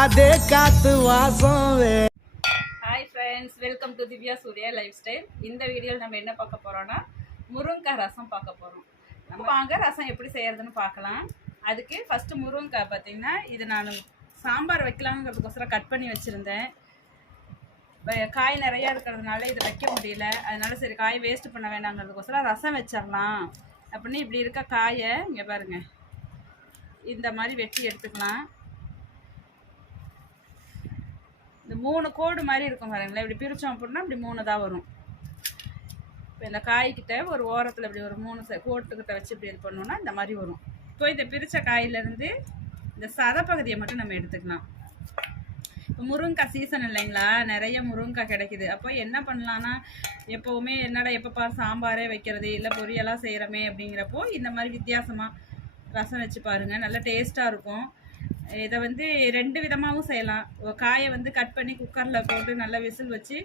அதே காத்து வாசம். Hi friends, welcome to Divya Surya life style. இந்த வீடியோவில் நம்ம என்ன பார்க்க போகிறோன்னா முருங்கைக்காய் ரசம் பார்க்க போகிறோம். நம்ம வாங்க ரசம் எப்படி செய்கிறதுன்னு பார்க்கலாம். அதுக்கு ஃபஸ்ட்டு முருங்கைக்காய் பார்த்திங்கன்னா இது நான் சாம்பார் வைக்கலாங்கிறதுக்கோசரம் கட் பண்ணி வச்சுருந்தேன். காய் நிறையா இருக்கிறதுனால இதை வைக்க முடியல. அதனால சரி காய் வேஸ்ட் பண்ண வேண்டாங்கிறதுக்கோசரம் ரசம் வச்சிடலாம் அப்படின்னு இப்படி இருக்க காயை இங்கே பாருங்கள் இந்த மாதிரி வெட்டி எடுத்துக்கலாம். இந்த 3 கோடு மாதிரி இருக்கும் பாருங்களேன். இப்படி பிரித்தோம் அப்படின்னா இப்படி 3 தான் வரும். இப்போ இந்த காய்கிட்ட ஒரு ஓரத்தில் இப்படி ஒரு 3 கோட்டுக்கிட்ட வச்சு இப்படி இது பண்ணோன்னா இந்த மாதிரி வரும். இப்போ இந்த பிரித்த காயிலேருந்து இந்த சதப்பகுதியை மட்டும் நம்ம எடுத்துக்கலாம். இப்போ முருங்கைக்காய் சீசன் இல்லைங்களா, நிறைய முருங்கைக்காய் கிடைக்குது. அப்போ என்ன பண்ணலான்னா, எப்போவுமே என்னடா எப்போ சாம்பாரே வைக்கிறது இல்லை பொரியெல்லாம் செய்கிறோமே அப்படிங்கிறப்போ இந்த மாதிரி வித்தியாசமாக ரசம் வச்சு பாருங்கள், நல்லா டேஸ்ட்டாக இருக்கும். இதை வந்து 2 விதமாகவும் செய்யலாம். காயை வந்து கட் பண்ணி குக்கரில் போட்டு நல்லா விசில் வச்சு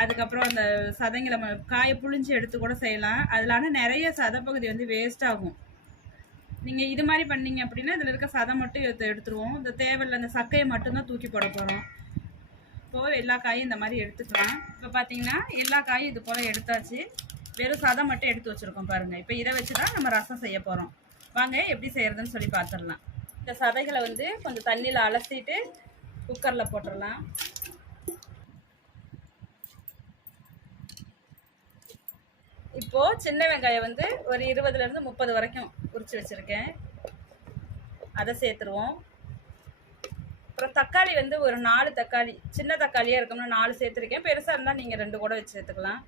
அதுக்கப்புறம் அந்த சதைங்களை காயை புழிஞ்சு எடுத்து கூட செய்யலாம். அதில் ஆனால் நிறைய சதைப்பகுதி வந்து வேஸ்ட் ஆகும். நீங்கள் இது மாதிரி பண்ணீங்க அப்படின்னா இதில் இருக்க சதை மட்டும் எடுத்துருவோம். இந்த தேவையில்லை அந்த சக்கையை மட்டும்தான் தூக்கி போட போகிறோம். இப்போது எல்லா காயும் இந்த மாதிரி எடுத்துக்கலாம். இப்போ பார்த்தீங்கன்னா எல்லா காயும் இது போல் எடுத்தாச்சு. வெறும் சதை மட்டும் எடுத்து வச்சுருக்கோம் பாருங்கள். இப்போ இதை வச்சு தான் நம்ம ரசம் செய்ய போகிறோம். வாங்க எப்படி செய்கிறதுன்னு சொல்லி பார்த்துடலாம். இந்த சதைகளை வந்து கொஞ்சம் தண்ணியில் அலசிட்டு குக்கரில் போட்டுடலாம். இப்போது சின்ன வெங்காயம் வந்து ஒரு 20லேருந்து 30 வரைக்கும் உரித்து வச்சுருக்கேன். அதை சேர்த்துருவோம். அப்புறம் தக்காளி வந்து ஒரு 4 தக்காளி, சின்ன தக்காளியாக இருக்கணும்னு 4 சேர்த்துருக்கேன். பெருசாக இருந்தால் நீங்கள் 2 கூட வச்சு சேர்த்துக்கலாம்.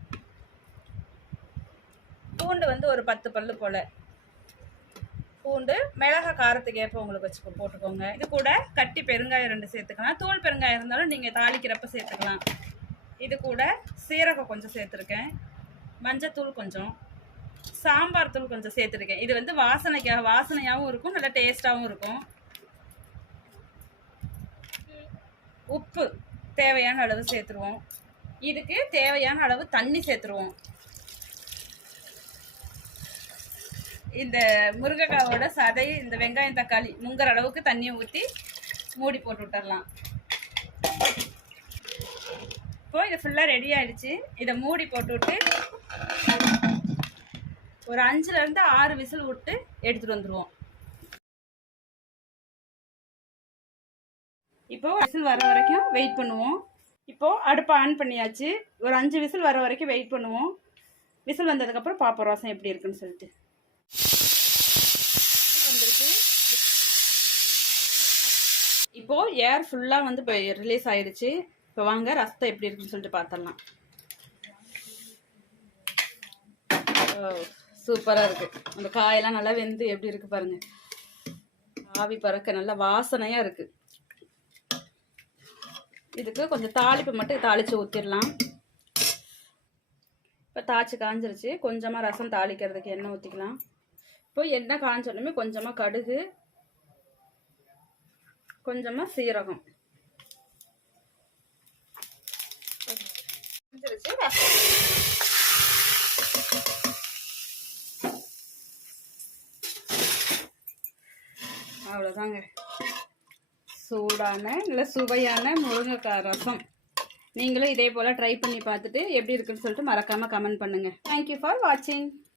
பூண்டு வந்து ஒரு 10 பல்லு போல் பூண்டு, மிளகா காரத்துக்கு ஏற்ப உங்களுக்கு வச்சு போட்டுக்கோங்க. இது கூட கட்டி பெருங்காயம் 2 சேர்த்துக்கலாம். தூள் பெருங்காயம் இருந்தாலும் நீங்கள் தாளிக்கிறப்ப சேர்த்துக்கலாம். இது கூட சீரகம் கொஞ்சம் சேர்த்துருக்கேன், மஞ்சத்தூள் கொஞ்சம், சாம்பார் தூள் கொஞ்சம் சேர்த்துருக்கேன். இது வந்து வாசனையாகவும் இருக்கும், நல்லா டேஸ்ட்டாகவும் இருக்கும். உப்பு தேவையான அளவு சேர்த்துருவோம். இதுக்கு தேவையான அளவு தண்ணி சேர்த்துருவோம். இந்த முருங்கைக்காயோட சதை இந்த வெங்காயம் தக்காளி முங்குற அளவுக்கு தண்ணியை ஊற்றி மூடி போட்டு விட்டுடலாம். இப்போ இது ஃபுல்லாக ரெடி ஆகிடுச்சு. இதை மூடி போட்டுவிட்டு ஒரு 5லேருந்து 6 விசில் விட்டு எடுத்துகிட்டு வந்துடுவோம். இப்போது விசில் வர வரைக்கும் வெயிட் பண்ணுவோம். இப்போது அடுப்பை ஆன் பண்ணியாச்சு. ஒரு 5 விசில் வர வரைக்கும் வெயிட் பண்ணுவோம். விசில் வந்ததுக்கப்புறம் பார்ப்போம் ரசம் எப்படி இருக்குன்னு சொல்லிட்டு. இப்போது ஏர் ஃபுல்லாக வந்து இப்போ ரிலீஸ் ஆகிடுச்சு. இப்போ வாங்க ரசத்தை எப்படி இருக்குன்னு சொல்லிட்டு பார்த்துடலாம். சூப்பராக இருக்குது. அந்த காயெல்லாம் நல்லா வெந்து எப்படி இருக்குது பாருங்கள். ஆவி பறக்க நல்லா வாசனையாக இருக்குது. இதுக்கு கொஞ்சம் தாளிப்பு மட்டும் தாளித்து ஊற்றிடலாம். இப்போ தாளிச்சு காஞ்சிருச்சு. கொஞ்சமாக ரசம் தாளிக்கிறதுக்கு எண்ணெய் ஊற்றிக்கலாம். இப்போ எண்ணெய் காஞ்சோடனே கொஞ்சமாக கடுகு, கொஞ்சமாக சீரகம், அவ்வளோதாங்க. சூடான நல்ல சுவையான முருங்கைக்காய் ரசம். நீங்களும் இதே போல் ட்ரை பண்ணி பார்த்துட்டு எப்படி இருக்குன்னு சொல்லிட்டு மறக்காமல் கமெண்ட் பண்ணுங்கள். தேங்க்யூ ஃபார் வாட்சிங்.